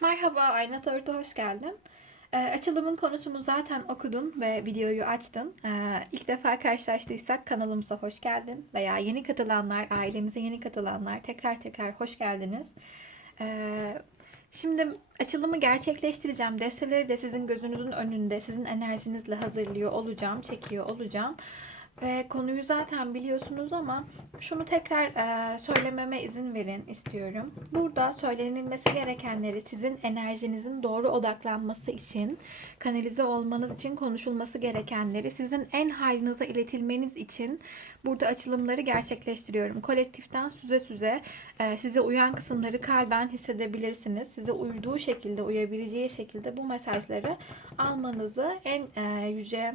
Merhaba Ayna Tortu hoş geldin. Ee, açılımın konusunu zaten okudun ve videoyu açtın. Ee, ilk defa karşılaştıysak kanalımıza hoş geldin veya yeni katılanlar, ailemize yeni katılanlar tekrar tekrar hoş geldiniz. Ee, şimdi açılımı gerçekleştireceğim. Desteleri de sizin gözünüzün önünde, sizin enerjinizle hazırlıyor olacağım, çekiyor olacağım. Ve konuyu zaten biliyorsunuz ama şunu tekrar e, söylememe izin verin istiyorum. Burada söylenilmesi gerekenleri sizin enerjinizin doğru odaklanması için, kanalize olmanız için konuşulması gerekenleri sizin en hayrınıza iletilmeniz için burada açılımları gerçekleştiriyorum. Kolektiften süze süze e, size uyan kısımları kalben hissedebilirsiniz. Size uyduğu şekilde, uyabileceği şekilde bu mesajları almanızı en e, yüce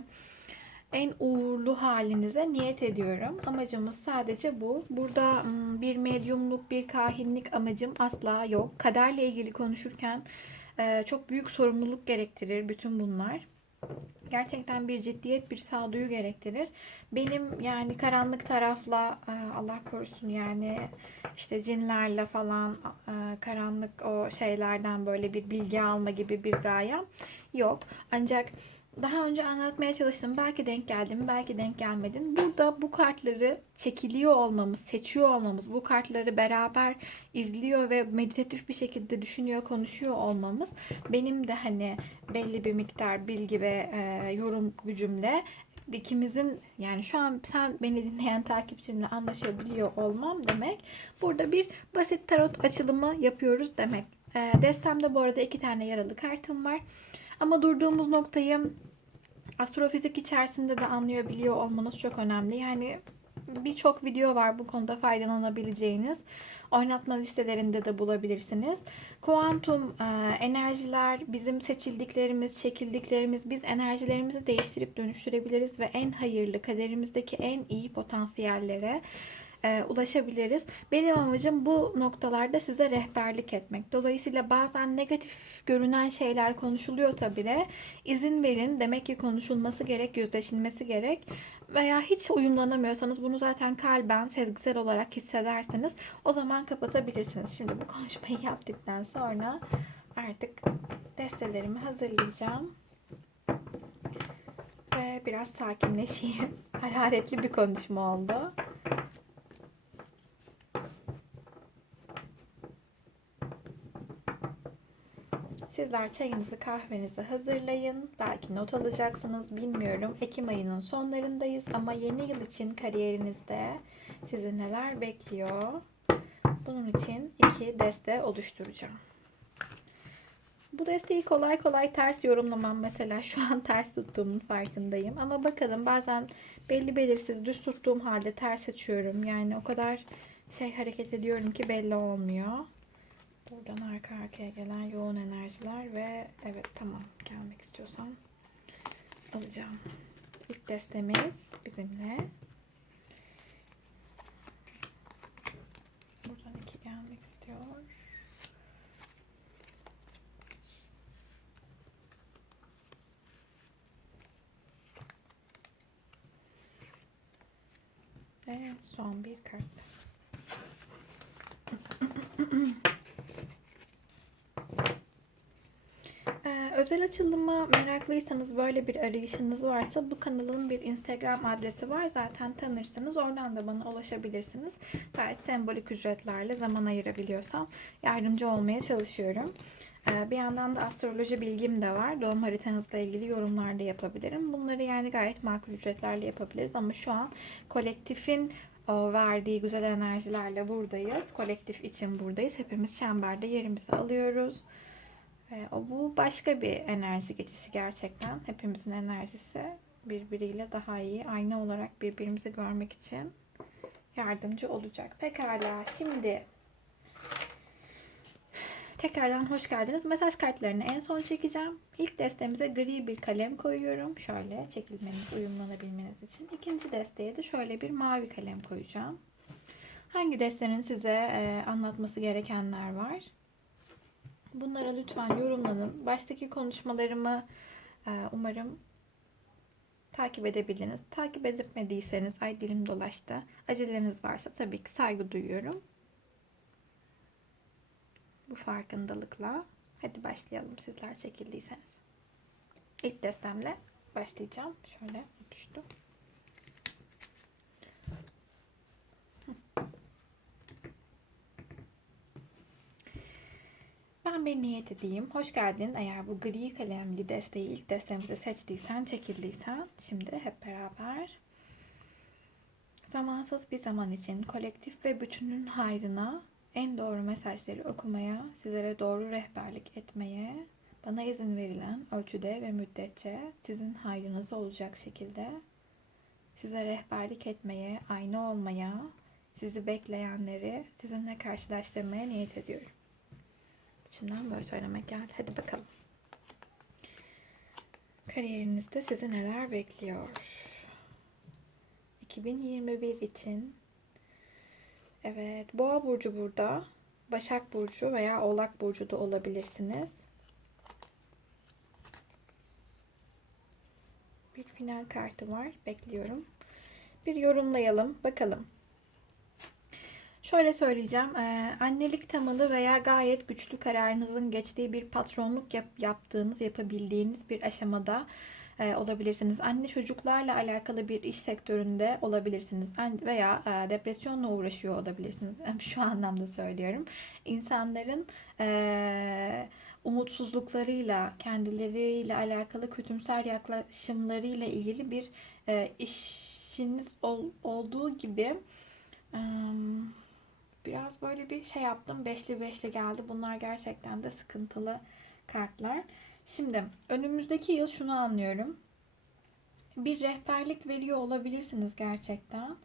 en uğurlu halinize niyet ediyorum. Amacımız sadece bu. Burada bir medyumluk, bir kahinlik amacım asla yok. Kaderle ilgili konuşurken çok büyük sorumluluk gerektirir bütün bunlar. Gerçekten bir ciddiyet, bir sağduyu gerektirir. Benim yani karanlık tarafla Allah korusun yani işte cinlerle falan karanlık o şeylerden böyle bir bilgi alma gibi bir gayem yok. Ancak daha önce anlatmaya çalıştım. Belki denk geldim, belki denk gelmedin. Burada bu kartları çekiliyor olmamız, seçiyor olmamız, bu kartları beraber izliyor ve meditatif bir şekilde düşünüyor, konuşuyor olmamız benim de hani belli bir miktar bilgi ve e, yorum gücümle ikimizin yani şu an sen beni dinleyen takipçimle anlaşabiliyor olmam demek. Burada bir basit tarot açılımı yapıyoruz demek. E, destemde bu arada iki tane yaralı kartım var. Ama durduğumuz noktayı astrofizik içerisinde de anlayabiliyor olmanız çok önemli. Yani birçok video var bu konuda faydalanabileceğiniz. Oynatma listelerinde de bulabilirsiniz. Kuantum e, enerjiler, bizim seçildiklerimiz, çekildiklerimiz, biz enerjilerimizi değiştirip dönüştürebiliriz ve en hayırlı, kaderimizdeki en iyi potansiyellere e, ulaşabiliriz. Benim amacım bu noktalarda size rehberlik etmek. Dolayısıyla bazen negatif görünen şeyler konuşuluyorsa bile izin verin. Demek ki konuşulması gerek, yüzleşilmesi gerek. Veya hiç uyumlanamıyorsanız bunu zaten kalben, sezgisel olarak hissederseniz o zaman kapatabilirsiniz. Şimdi bu konuşmayı yaptıktan sonra artık destelerimi hazırlayacağım. Ve biraz sakinleşeyim. Hararetli bir konuşma oldu. Sizler çayınızı kahvenizi hazırlayın. Belki not alacaksınız bilmiyorum. Ekim ayının sonlarındayız ama yeni yıl için kariyerinizde sizi neler bekliyor? Bunun için iki deste oluşturacağım. Bu desteği kolay kolay ters yorumlamam mesela şu an ters tuttuğumun farkındayım. Ama bakalım bazen belli belirsiz düz tuttuğum halde ters açıyorum. Yani o kadar şey hareket ediyorum ki belli olmuyor. Buradan arka arkaya gelen yoğun enerjiler ve evet tamam gelmek istiyorsan alacağım. İlk destemiz bizimle. Buradan iki gelmek istiyor. Ve son bir kart. Özel açılıma meraklıysanız böyle bir arayışınız varsa bu kanalın bir Instagram adresi var. Zaten tanırsınız. Oradan da bana ulaşabilirsiniz. Gayet sembolik ücretlerle zaman ayırabiliyorsam yardımcı olmaya çalışıyorum. Ee, bir yandan da astroloji bilgim de var. Doğum haritanızla ilgili yorumlar da yapabilirim. Bunları yani gayet makul ücretlerle yapabiliriz. Ama şu an kolektifin verdiği güzel enerjilerle buradayız. Kolektif için buradayız. Hepimiz çemberde yerimizi alıyoruz. Ve o bu başka bir enerji geçişi gerçekten. Hepimizin enerjisi birbiriyle daha iyi, ayna olarak birbirimizi görmek için yardımcı olacak. Pekala şimdi tekrardan hoş geldiniz. Mesaj kartlarını en son çekeceğim. İlk destemize gri bir kalem koyuyorum. Şöyle çekilmeniz, uyumlanabilmeniz için. İkinci desteye de şöyle bir mavi kalem koyacağım. Hangi destenin size anlatması gerekenler var? Bunlara lütfen yorumlanın. Baştaki konuşmalarımı e, umarım takip edebildiniz. Takip etmediyseniz ay dilim dolaştı. Aceleniz varsa tabii ki saygı duyuyorum. Bu farkındalıkla Hadi başlayalım sizler çekildiyseniz. İlk destemle başlayacağım. Şöyle düştü. Ben bir niyet edeyim. Hoş geldin. Eğer bu gri kalemli desteği ilk destemizi seçtiysen, çekildiysen şimdi hep beraber zamansız bir zaman için kolektif ve bütünün hayrına en doğru mesajları okumaya, sizlere doğru rehberlik etmeye, bana izin verilen ölçüde ve müddetçe sizin hayrınıza olacak şekilde size rehberlik etmeye, ayna olmaya, sizi bekleyenleri sizinle karşılaştırmaya niyet ediyorum. İçimden böyle söylemek geldi. Hadi bakalım. Kariyerinizde sizi neler bekliyor? 2021 için Evet, Boğa burcu burada. Başak burcu veya Oğlak burcu da olabilirsiniz. Bir final kartı var. Bekliyorum. Bir yorumlayalım. Bakalım. Şöyle söyleyeceğim. Annelik temalı veya gayet güçlü kararınızın geçtiği bir patronluk yap, yaptığınız, yapabildiğiniz bir aşamada olabilirsiniz. Anne çocuklarla alakalı bir iş sektöründe olabilirsiniz. Veya depresyonla uğraşıyor olabilirsiniz. Şu anlamda söylüyorum. İnsanların umutsuzluklarıyla, kendileriyle alakalı kötümser yaklaşımlarıyla ilgili bir işiniz ol, olduğu gibi e, biraz böyle bir şey yaptım. Beşli beşli geldi. Bunlar gerçekten de sıkıntılı kartlar. Şimdi önümüzdeki yıl şunu anlıyorum. Bir rehberlik veriyor olabilirsiniz gerçekten.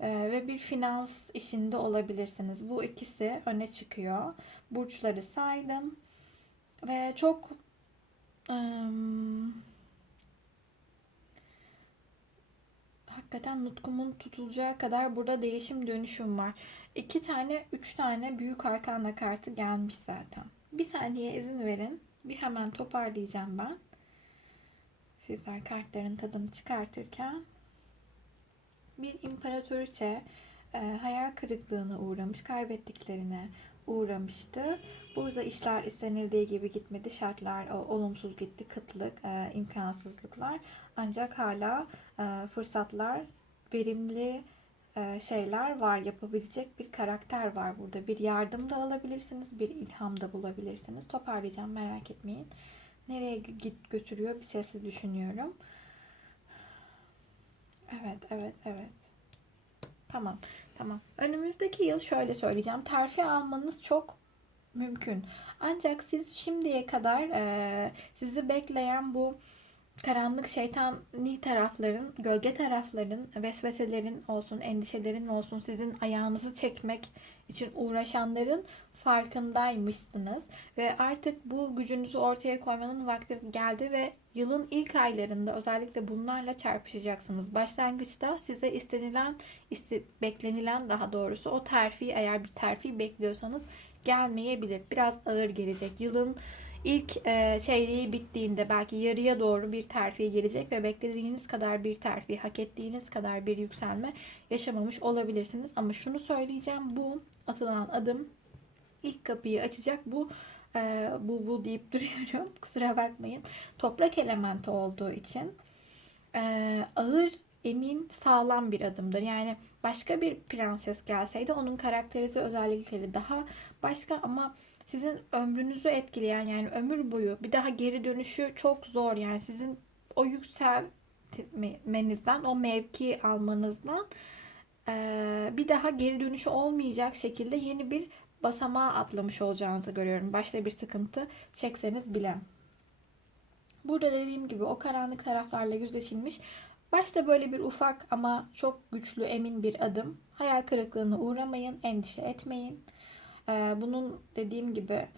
Ee, ve bir finans işinde olabilirsiniz. Bu ikisi öne çıkıyor. Burçları saydım. Ve çok ım, hakikaten nutkumun tutulacağı kadar burada değişim dönüşüm var. İki tane, üç tane büyük arkanla kartı gelmiş zaten. Bir saniye izin verin. Bir hemen toparlayacağım ben. Sizler kartların tadını çıkartırken bir imparatoriçe e, hayal kırıklığına uğramış, kaybettiklerine uğramıştı. Burada işler istenildiği gibi gitmedi. Şartlar olumsuz gitti. Kıtlık, e, imkansızlıklar. Ancak hala e, fırsatlar, verimli e, şeyler var. Yapabilecek bir karakter var burada. Bir yardım da alabilirsiniz. Bir ilham da bulabilirsiniz. Toparlayacağım merak etmeyin. Nereye git götürüyor bir sesli düşünüyorum. Evet, evet, evet. Tamam, tamam. Önümüzdeki yıl şöyle söyleyeceğim. Terfi almanız çok mümkün. Ancak siz şimdiye kadar e, sizi bekleyen bu karanlık şeytani tarafların, gölge tarafların, vesveselerin olsun, endişelerin olsun sizin ayağınızı çekmek için uğraşanların farkındaymışsınız ve artık bu gücünüzü ortaya koymanın vakti geldi ve yılın ilk aylarında özellikle bunlarla çarpışacaksınız. Başlangıçta size istenilen, iste, beklenilen daha doğrusu o terfi eğer bir terfi bekliyorsanız gelmeyebilir. Biraz ağır gelecek. Yılın ilk e, çeyreği bittiğinde belki yarıya doğru bir terfiye gelecek ve beklediğiniz kadar bir terfi, hak ettiğiniz kadar bir yükselme yaşamamış olabilirsiniz. Ama şunu söyleyeceğim bu atılan adım ilk kapıyı açacak bu e, bu bu deyip duruyorum. Kusura bakmayın. Toprak elementi olduğu için e, ağır, emin, sağlam bir adımdır. Yani başka bir prenses gelseydi onun karakterize özellikleri daha başka ama sizin ömrünüzü etkileyen yani ömür boyu bir daha geri dönüşü çok zor. Yani sizin o yükselmenizden, o mevki almanızdan bir daha geri dönüşü olmayacak şekilde yeni bir basamağa atlamış olacağınızı görüyorum. Başta bir sıkıntı çekseniz bile. Burada dediğim gibi o karanlık taraflarla yüzleşilmiş. Başta böyle bir ufak ama çok güçlü emin bir adım. Hayal kırıklığına uğramayın, endişe etmeyin. Ee, bunun dediğim gibi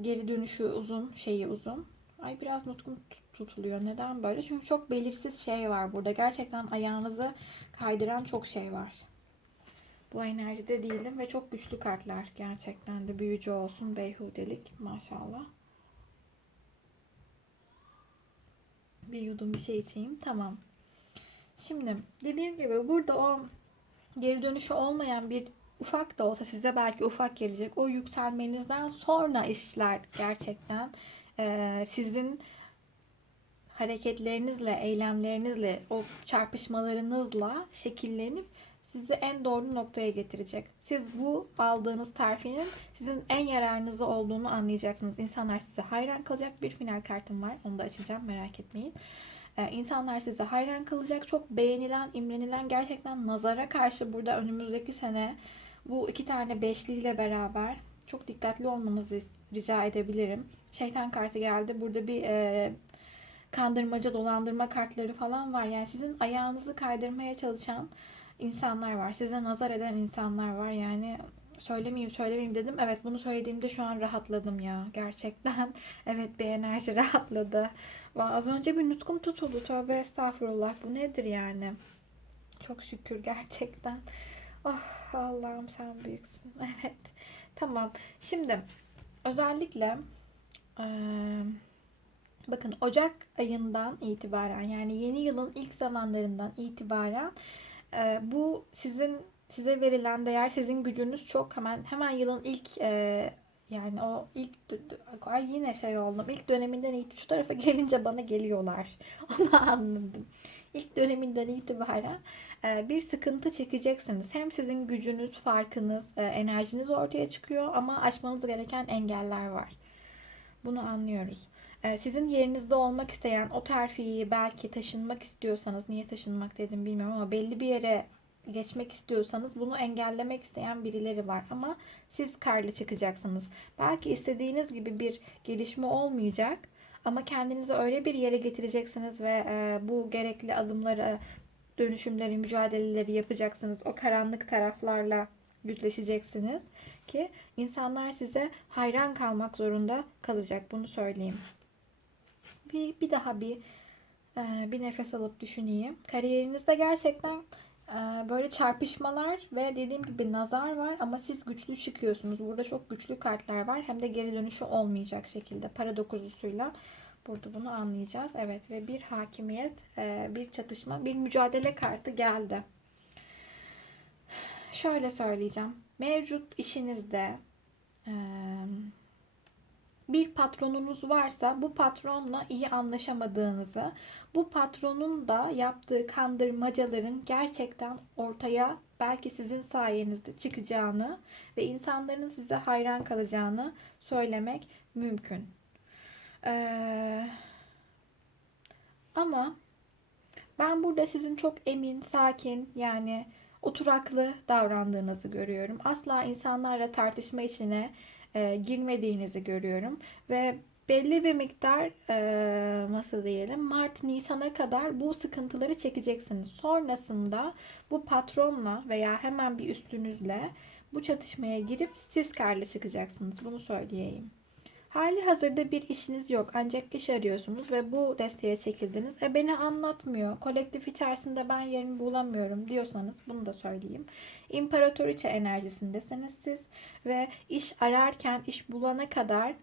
geri dönüşü uzun, şeyi uzun. Ay biraz nutkum tutuluyor. Neden böyle? Çünkü çok belirsiz şey var burada. Gerçekten ayağınızı kaydıran çok şey var. Bu enerjide değilim ve çok güçlü kartlar. Gerçekten de büyücü olsun, beyhudelik maşallah. Bir yudum bir şey içeyim. Tamam. Şimdi dediğim gibi burada o geri dönüşü olmayan bir ufak da olsa size belki ufak gelecek. O yükselmenizden sonra işler gerçekten e, sizin hareketlerinizle, eylemlerinizle, o çarpışmalarınızla şekillenip sizi en doğru noktaya getirecek. Siz bu aldığınız terfinin sizin en yararınıza olduğunu anlayacaksınız. İnsanlar size hayran kalacak. Bir final kartım var. Onu da açacağım. Merak etmeyin. Ee, insanlar size hayran kalacak. Çok beğenilen, imrenilen gerçekten nazara karşı burada önümüzdeki sene bu iki tane beşliyle beraber çok dikkatli olmanızı rica edebilirim. Şeytan kartı geldi. Burada bir e, kandırmaca, dolandırma kartları falan var. Yani sizin ayağınızı kaydırmaya çalışan insanlar var. Size nazar eden insanlar var. Yani söylemeyeyim söylemeyeyim dedim. Evet bunu söylediğimde şu an rahatladım ya. Gerçekten. Evet bir enerji rahatladı. Az önce bir nutkum tutuldu. Tövbe estağfurullah. Bu nedir yani? Çok şükür gerçekten. Oh Allah'ım sen büyüksün. Evet. Tamam. Şimdi özellikle eee bakın Ocak ayından itibaren yani yeni yılın ilk zamanlarından itibaren e, bu sizin size verilen değer sizin gücünüz çok hemen hemen yılın ilk e, yani o ilk ay yine şey oldum. İlk döneminden itibaren şu tarafa gelince bana geliyorlar. Onu anladım. İlk döneminden itibaren e, bir sıkıntı çekeceksiniz. Hem sizin gücünüz, farkınız, e, enerjiniz ortaya çıkıyor ama aşmanız gereken engeller var. Bunu anlıyoruz. E, sizin yerinizde olmak isteyen o terfiyi belki taşınmak istiyorsanız, niye taşınmak dedim bilmiyorum ama belli bir yere geçmek istiyorsanız bunu engellemek isteyen birileri var ama siz karlı çıkacaksınız. Belki istediğiniz gibi bir gelişme olmayacak ama kendinizi öyle bir yere getireceksiniz ve e, bu gerekli adımları, dönüşümleri, mücadeleleri yapacaksınız. O karanlık taraflarla yüzleşeceksiniz ki insanlar size hayran kalmak zorunda kalacak. Bunu söyleyeyim. Bir, bir daha bir e, bir nefes alıp düşüneyim. Kariyerinizde gerçekten ee, böyle çarpışmalar ve dediğim gibi nazar var ama siz güçlü çıkıyorsunuz. Burada çok güçlü kartlar var. Hem de geri dönüşü olmayacak şekilde para dokuzusuyla burada bunu anlayacağız. Evet ve bir hakimiyet, e, bir çatışma, bir mücadele kartı geldi. Şöyle söyleyeceğim. Mevcut işinizde bir patronunuz varsa bu patronla iyi anlaşamadığınızı, bu patronun da yaptığı kandırmacaların gerçekten ortaya belki sizin sayenizde çıkacağını ve insanların size hayran kalacağını söylemek mümkün. Ee, ama ben burada sizin çok emin, sakin yani oturaklı davrandığınızı görüyorum. Asla insanlarla tartışma içine e, girmediğinizi görüyorum ve belli bir miktar e, nasıl diyelim Mart Nisan'a kadar bu sıkıntıları çekeceksiniz. Sonrasında bu patronla veya hemen bir üstünüzle bu çatışmaya girip siz karlı çıkacaksınız. Bunu söyleyeyim. Hali hazırda bir işiniz yok ancak iş arıyorsunuz ve bu desteğe çekildiniz. E beni anlatmıyor. Kolektif içerisinde ben yerimi bulamıyorum diyorsanız bunu da söyleyeyim. İmparatoriçe enerjisindesiniz siz ve iş ararken iş bulana kadar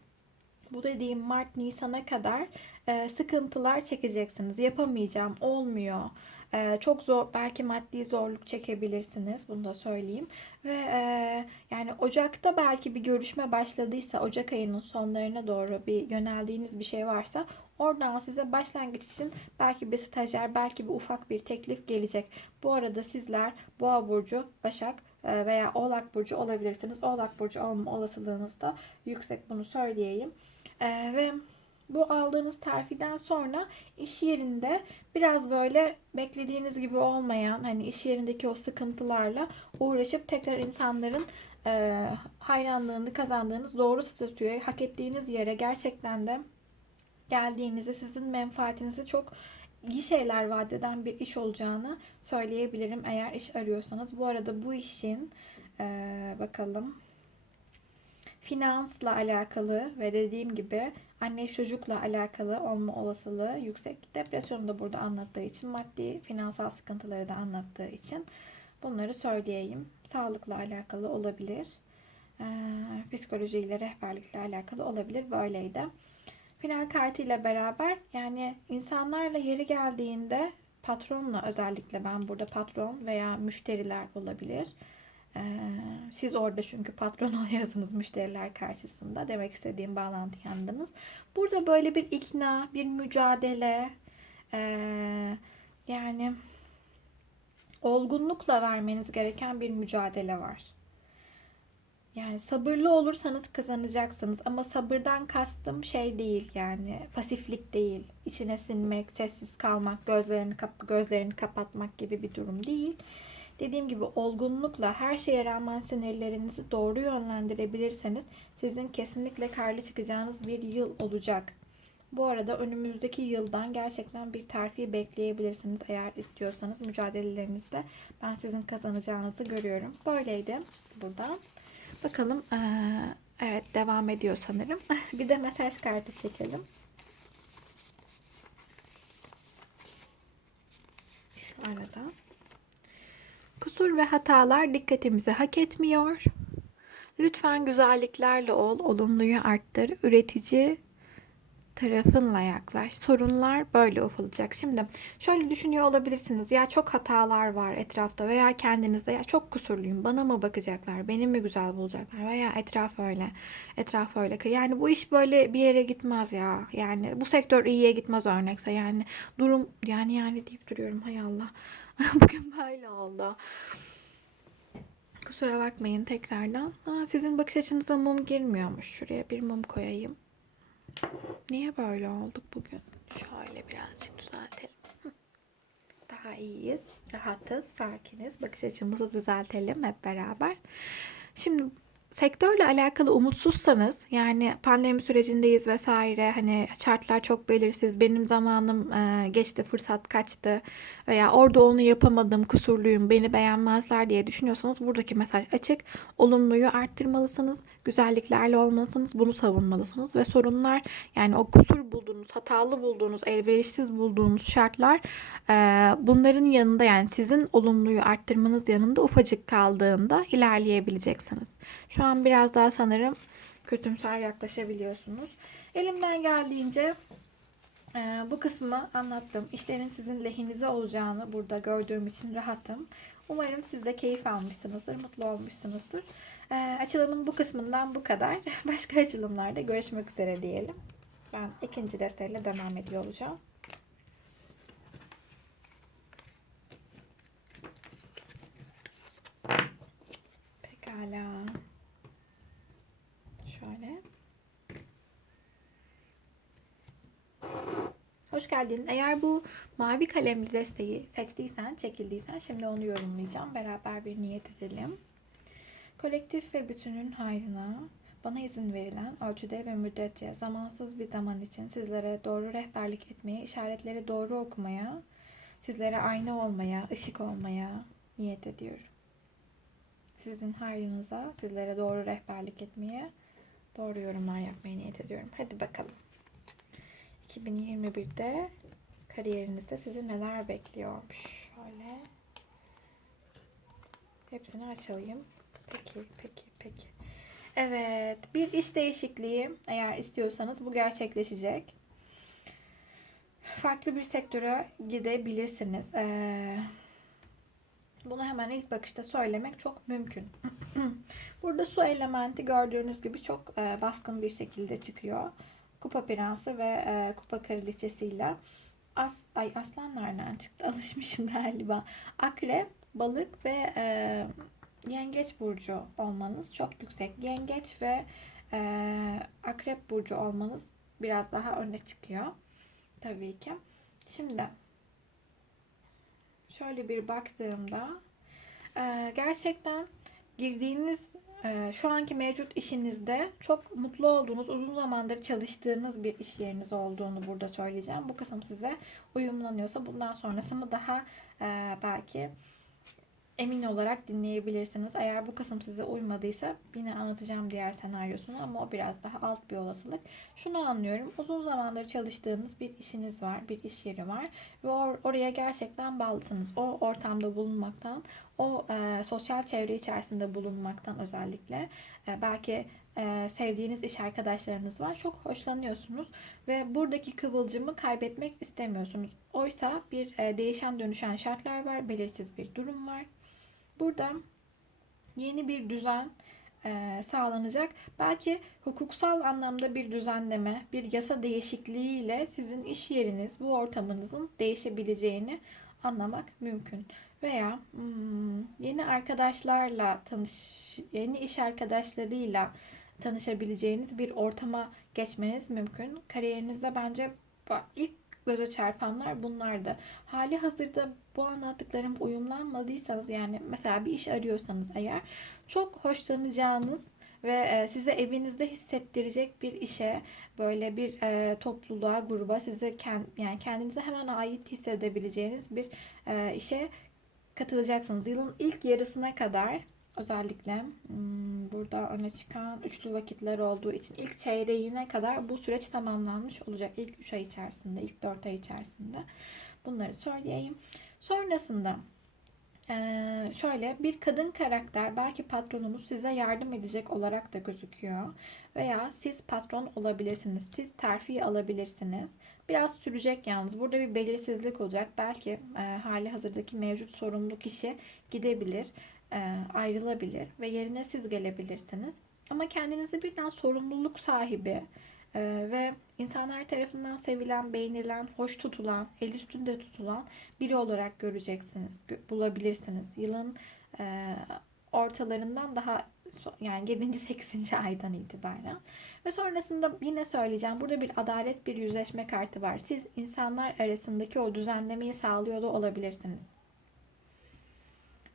bu dediğim Mart Nisan'a kadar e, sıkıntılar çekeceksiniz. Yapamayacağım, olmuyor. E, çok zor, belki maddi zorluk çekebilirsiniz. Bunu da söyleyeyim. Ve e, yani Ocak'ta belki bir görüşme başladıysa, Ocak ayının sonlarına doğru bir yöneldiğiniz bir şey varsa oradan size başlangıç için belki bir stajyer, belki bir ufak bir teklif gelecek. Bu arada sizler Boğa burcu, Başak e, veya Oğlak burcu olabilirsiniz. Oğlak burcu olma olasılığınız da yüksek bunu söyleyeyim. Ee, ve bu aldığınız terfiden sonra iş yerinde biraz böyle beklediğiniz gibi olmayan hani iş yerindeki o sıkıntılarla uğraşıp tekrar insanların e, hayranlığını kazandığınız doğru statüye hak ettiğiniz yere gerçekten de geldiğinizde sizin menfaatinizi çok iyi şeyler vaat eden bir iş olacağını söyleyebilirim eğer iş arıyorsanız. Bu arada bu işin e, bakalım finansla alakalı ve dediğim gibi anne çocukla alakalı olma olasılığı yüksek. Depresyonu da burada anlattığı için, maddi finansal sıkıntıları da anlattığı için bunları söyleyeyim. Sağlıkla alakalı olabilir. Ee, psikolojiyle, rehberlikle alakalı olabilir. Böyleydi. Final kartıyla beraber yani insanlarla yeri geldiğinde patronla özellikle ben burada patron veya müşteriler olabilir siz orada çünkü patron oluyorsunuz müşteriler karşısında. Demek istediğim bağlantı yandınız. Burada böyle bir ikna, bir mücadele, ee, yani olgunlukla vermeniz gereken bir mücadele var. Yani sabırlı olursanız kazanacaksınız ama sabırdan kastım şey değil yani pasiflik değil. İçine sinmek, sessiz kalmak, gözlerini kap gözlerini kapatmak gibi bir durum değil. Dediğim gibi olgunlukla her şeye rağmen sinirlerinizi doğru yönlendirebilirseniz sizin kesinlikle karlı çıkacağınız bir yıl olacak. Bu arada önümüzdeki yıldan gerçekten bir terfi bekleyebilirsiniz eğer istiyorsanız mücadelelerinizde ben sizin kazanacağınızı görüyorum. Böyleydi buradan. Bakalım eee, evet devam ediyor sanırım. bir de mesaj kartı çekelim. Şu arada. Kusur ve hatalar dikkatimizi hak etmiyor. Lütfen güzelliklerle ol, olumluyu arttır. Üretici tarafınla yaklaş. Sorunlar böyle ufalacak. Şimdi şöyle düşünüyor olabilirsiniz. Ya çok hatalar var etrafta veya kendinizde ya çok kusurluyum. Bana mı bakacaklar? Beni mi güzel bulacaklar? Veya etraf öyle. Etraf öyle. Yani bu iş böyle bir yere gitmez ya. Yani bu sektör iyiye gitmez örnekse. Yani durum yani yani deyip duruyorum. Hay Allah. Bugün böyle oldu. Kusura bakmayın tekrardan. Aa, sizin bakış açınıza mum girmiyormuş. Şuraya bir mum koyayım. Niye böyle olduk bugün? Şöyle birazcık düzeltelim. Daha iyiyiz, rahatız, sakiniz. Bakış açımızı düzeltelim hep beraber. Şimdi sektörle alakalı umutsuzsanız yani pandemi sürecindeyiz vesaire hani şartlar çok belirsiz benim zamanım e, geçti fırsat kaçtı veya orada onu yapamadım kusurluyum beni beğenmezler diye düşünüyorsanız buradaki mesaj açık olumluyu arttırmalısınız güzelliklerle olmalısınız bunu savunmalısınız ve sorunlar yani o kusur bulduğunuz hatalı bulduğunuz elverişsiz bulduğunuz şartlar e, bunların yanında yani sizin olumluyu arttırmanız yanında ufacık kaldığında ilerleyebileceksiniz. Şu an biraz daha sanırım kötümser yaklaşabiliyorsunuz. Elimden geldiğince e, bu kısmı anlattım. İşlerin sizin lehinize olacağını burada gördüğüm için rahatım. Umarım siz de keyif almışsınızdır, mutlu olmuşsunuzdur. E, açılımın bu kısmından bu kadar. Başka açılımlarda görüşmek üzere diyelim. Ben ikinci desteğiyle devam ediyor olacağım. Pekala. Şöyle. Hoş geldin. Eğer bu mavi kalemli desteği seçtiysen, çekildiysen şimdi onu yorumlayacağım. Beraber bir niyet edelim. Kolektif ve bütünün hayrına bana izin verilen ölçüde ve müddetçe zamansız bir zaman için sizlere doğru rehberlik etmeye, işaretleri doğru okumaya, sizlere ayna olmaya, ışık olmaya niyet ediyorum. Sizin hayrınıza, sizlere doğru rehberlik etmeye, doğru yorumlar yapmaya niyet ediyorum. Hadi bakalım. 2021'de kariyerinizde sizi neler bekliyormuş? Şöyle. Hepsini açayım. Peki, peki, peki. Evet, bir iş değişikliği eğer istiyorsanız bu gerçekleşecek. Farklı bir sektöre gidebilirsiniz. Ee, bunu hemen ilk bakışta söylemek çok mümkün. Burada su elementi gördüğünüz gibi çok e, baskın bir şekilde çıkıyor. Kupa prensi ve e, kupa kraliçesiyle as ay aslan nereden çıktı? Alışmışım galiba. Akrep, balık ve e, yengeç burcu olmanız çok yüksek. Yengeç ve e, akrep burcu olmanız biraz daha öne çıkıyor. Tabii ki. Şimdi şöyle bir baktığımda e, gerçekten girdiğiniz e, şu anki mevcut işinizde çok mutlu olduğunuz, uzun zamandır çalıştığınız bir iş yeriniz olduğunu burada söyleyeceğim. Bu kısım size uyumlanıyorsa bundan sonrasını daha e, belki emin olarak dinleyebilirsiniz. Eğer bu kısım size uymadıysa yine anlatacağım diğer senaryosunu ama o biraz daha alt bir olasılık. Şunu anlıyorum. Uzun zamandır çalıştığınız bir işiniz var, bir iş yeri var ve or- oraya gerçekten bağlısınız. O ortamda bulunmaktan, o e, sosyal çevre içerisinde bulunmaktan özellikle e, belki e, sevdiğiniz iş arkadaşlarınız var. Çok hoşlanıyorsunuz ve buradaki kıvılcımı kaybetmek istemiyorsunuz. Oysa bir e, değişen dönüşen şartlar var, belirsiz bir durum var. Burada yeni bir düzen e, sağlanacak. Belki hukuksal anlamda bir düzenleme, bir yasa değişikliğiyle sizin iş yeriniz, bu ortamınızın değişebileceğini anlamak mümkün. Veya hmm, yeni arkadaşlarla tanış, yeni iş arkadaşlarıyla tanışabileceğiniz bir ortama geçmeniz mümkün. Kariyerinizde bence ilk göze çarpanlar bunlardı. Hali hazırda bu anlattıklarım uyumlanmadıysanız yani mesela bir iş arıyorsanız eğer çok hoşlanacağınız ve e, size evinizde hissettirecek bir işe, böyle bir e, topluluğa, gruba, size kend, yani kendinize hemen ait hissedebileceğiniz bir e, işe katılacaksınız. Yılın ilk yarısına kadar özellikle hmm, burada öne çıkan üçlü vakitler olduğu için ilk çeyreğine kadar bu süreç tamamlanmış olacak. İlk 3 ay içerisinde, ilk 4 ay içerisinde. Bunları söyleyeyim. Sonrasında şöyle bir kadın karakter belki patronumuz size yardım edecek olarak da gözüküyor. Veya siz patron olabilirsiniz. Siz terfi alabilirsiniz. Biraz sürecek yalnız. Burada bir belirsizlik olacak. Belki e, hali hazırdaki mevcut sorumlu kişi gidebilir, ayrılabilir ve yerine siz gelebilirsiniz. Ama kendinizi birden sorumluluk sahibi e, ve insanlar tarafından sevilen, beğenilen, hoş tutulan, el üstünde tutulan biri olarak göreceksiniz, gö- bulabilirsiniz. Yılın e, ortalarından daha yani 7. 8. aydan itibaren. Ve sonrasında yine söyleyeceğim. Burada bir adalet, bir yüzleşme kartı var. Siz insanlar arasındaki o düzenlemeyi sağlıyor da olabilirsiniz.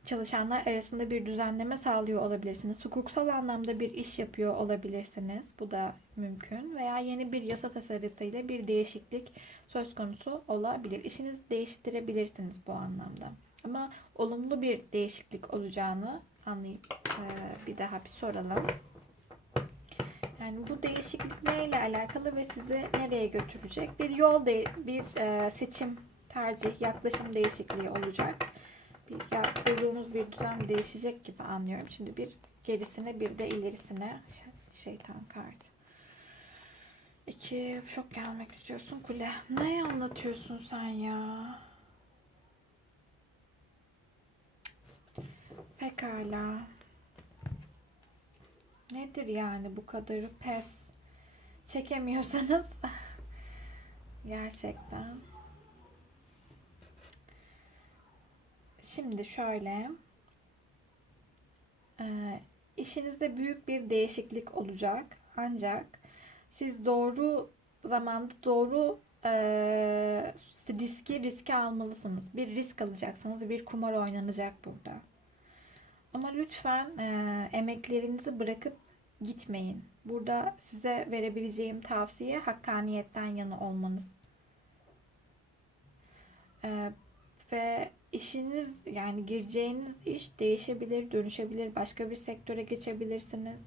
Çalışanlar arasında bir düzenleme sağlıyor olabilirsiniz. Hukuksal anlamda bir iş yapıyor olabilirsiniz. Bu da mümkün. Veya yeni bir yasa tasarısıyla bir değişiklik söz konusu olabilir. İşinizi değiştirebilirsiniz bu anlamda. Ama olumlu bir değişiklik olacağını anlayıp e, bir daha bir soralım. Yani bu değişiklik neyle alakalı ve sizi nereye götürecek? Bir yol de bir e, seçim, tercih, yaklaşım değişikliği olacak. Bir ya kurduğunuz bir düzen değişecek gibi anlıyorum. Şimdi bir gerisine bir de ilerisine Ş- şeytan kart. İki şok gelmek istiyorsun kule. Ne anlatıyorsun sen ya? Pekala. Nedir yani bu kadarı pes? Çekemiyorsanız gerçekten. Şimdi şöyle e, işinizde büyük bir değişiklik olacak ancak siz doğru zamanda doğru e, riski riske almalısınız. Bir risk alacaksınız, bir kumar oynanacak burada. Ama lütfen e, emeklerinizi bırakıp gitmeyin. Burada size verebileceğim tavsiye hakkaniyetten yana olmanız. E, ve işiniz yani gireceğiniz iş değişebilir, dönüşebilir, başka bir sektöre geçebilirsiniz.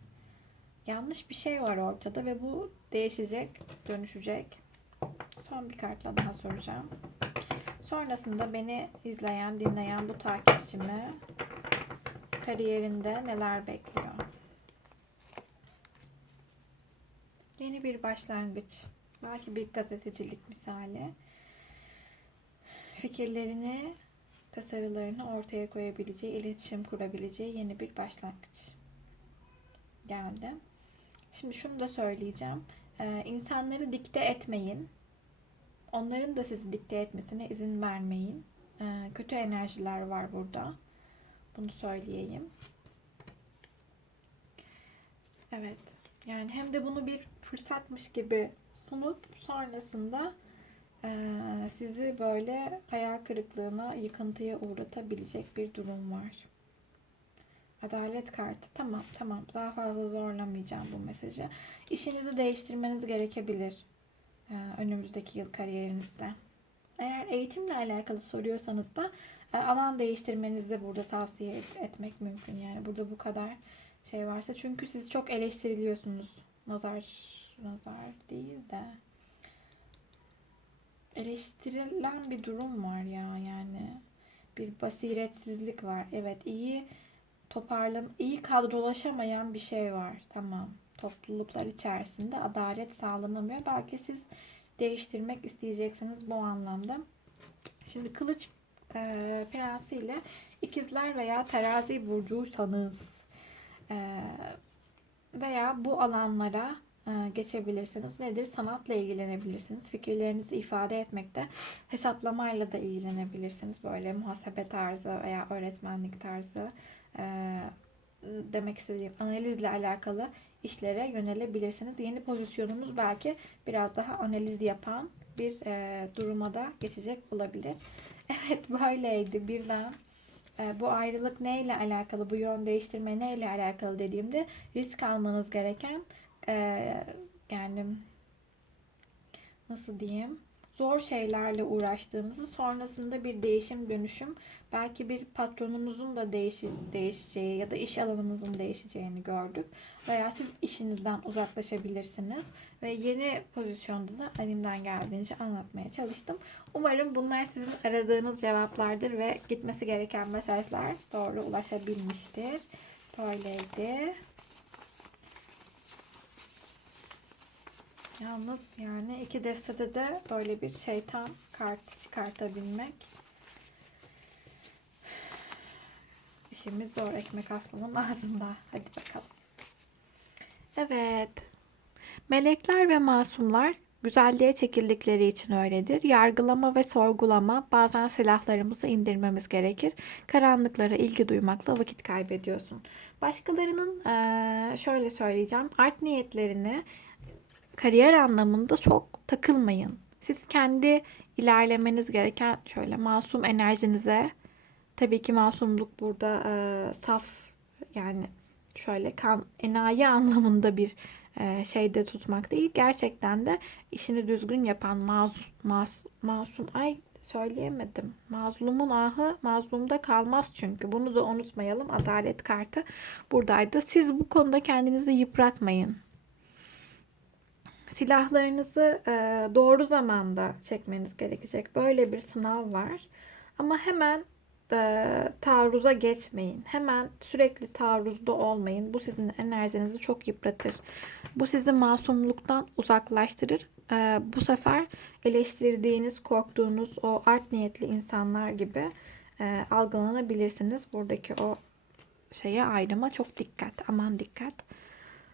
Yanlış bir şey var ortada ve bu değişecek, dönüşecek. Son bir kartla daha soracağım. Sonrasında beni izleyen, dinleyen bu takipçimi kariyerinde neler bekliyor? Yeni bir başlangıç. Belki bir gazetecilik misali. Fikirlerini, tasarılarını ortaya koyabileceği, iletişim kurabileceği yeni bir başlangıç. Geldi. Şimdi şunu da söyleyeceğim. Ee, insanları dikte etmeyin. Onların da sizi dikte etmesine izin vermeyin. Ee, kötü enerjiler var burada. Bunu söyleyeyim. Evet. Yani hem de bunu bir fırsatmış gibi sunup sonrasında sizi böyle hayal kırıklığına, yıkıntıya uğratabilecek bir durum var. Adalet kartı. Tamam, tamam. Daha fazla zorlamayacağım bu mesajı. İşinizi değiştirmeniz gerekebilir eee, önümüzdeki yıl kariyerinizde. Eğer eğitimle alakalı soruyorsanız da e, alan değiştirmenizi de burada tavsiye et- etmek mümkün. Yani burada bu kadar şey varsa çünkü siz çok eleştiriliyorsunuz. Nazar nazar değil de eleştirilen bir durum var ya yani. Bir basiretsizlik var. Evet iyi toparlam iyi kadrolaşamayan bir şey var. Tamam. Topluluklar içerisinde adalet sağlanamıyor. Belki siz değiştirmek isteyeceksiniz bu anlamda. Şimdi kılıç e, prensiyle ikizler veya terazi burcuysanız Ee, veya bu alanlara e, geçebilirsiniz. Nedir? Sanatla ilgilenebilirsiniz. Fikirlerinizi ifade etmekte hesaplamayla da ilgilenebilirsiniz. Böyle muhasebe tarzı veya öğretmenlik tarzı e, demek istediğim analizle alakalı işlere yönelebilirsiniz. Yeni pozisyonumuz belki biraz daha analiz yapan bir e, duruma da geçecek olabilir. Evet böyleydi birden. E, bu ayrılık neyle alakalı, bu yön değiştirme neyle alakalı dediğimde risk almanız gereken e, yani nasıl diyeyim zor şeylerle uğraştığınızı sonrasında bir değişim dönüşüm belki bir patronunuzun da değişi, değişeceği ya da iş alanınızın değişeceğini gördük veya siz işinizden uzaklaşabilirsiniz ve yeni pozisyonda da elimden geldiğince anlatmaya çalıştım. Umarım bunlar sizin aradığınız cevaplardır ve gitmesi gereken mesajlar doğru ulaşabilmiştir. Böyleydi. Yalnız yani iki destede de böyle bir şeytan kart çıkartabilmek işimiz zor ekmek aslanın ağzında. Hadi bakalım. Evet. Melekler ve masumlar güzelliğe çekildikleri için öyledir. Yargılama ve sorgulama bazen silahlarımızı indirmemiz gerekir. Karanlıklara ilgi duymakla vakit kaybediyorsun. Başkalarının şöyle söyleyeceğim. Art niyetlerini kariyer anlamında çok takılmayın. Siz kendi ilerlemeniz gereken şöyle masum enerjinize tabii ki masumluk burada e, saf yani şöyle kan enayi anlamında bir e, şeyde tutmak değil. Gerçekten de işini düzgün yapan mas, mas, masum ay söyleyemedim. Mazlumun ahı mazlumda kalmaz çünkü. Bunu da unutmayalım. Adalet kartı buradaydı. Siz bu konuda kendinizi yıpratmayın silahlarınızı e, doğru zamanda çekmeniz gerekecek. Böyle bir sınav var. Ama hemen e, taarruza geçmeyin. Hemen sürekli taarruzda olmayın. Bu sizin enerjinizi çok yıpratır. Bu sizi masumluktan uzaklaştırır. E, bu sefer eleştirdiğiniz, korktuğunuz o art niyetli insanlar gibi e, algılanabilirsiniz. Buradaki o şeye ayrıma çok dikkat. Aman dikkat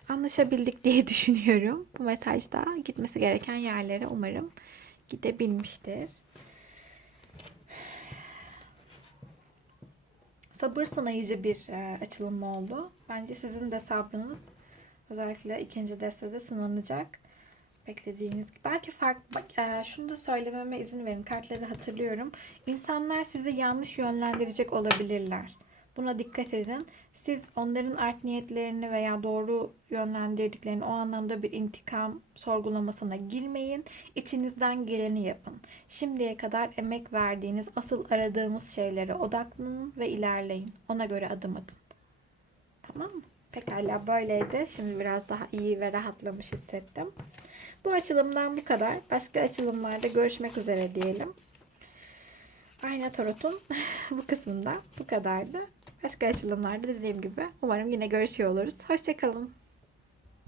anlaşabildik diye düşünüyorum. Bu mesajda gitmesi gereken yerlere umarım gidebilmiştir. Sabır sınayıcı bir e, açılım oldu. Bence sizin de sabrınız özellikle ikinci destede sınanacak. Beklediğiniz gibi. Belki fark, bak, e, şunu da söylememe izin verin. Kartları hatırlıyorum. İnsanlar sizi yanlış yönlendirecek olabilirler. Buna dikkat edin. Siz onların art niyetlerini veya doğru yönlendirdiklerini o anlamda bir intikam sorgulamasına girmeyin. İçinizden geleni yapın. Şimdiye kadar emek verdiğiniz, asıl aradığımız şeylere odaklanın ve ilerleyin. Ona göre adım atın. Tamam mı? Pekala böyleydi. Şimdi biraz daha iyi ve rahatlamış hissettim. Bu açılımdan bu kadar. Başka açılımlarda görüşmek üzere diyelim. Ayna Tarot'un bu kısmında bu kadardı. Başka açılımlarda dediğim gibi umarım yine görüşüyor oluruz. Hoşçakalın.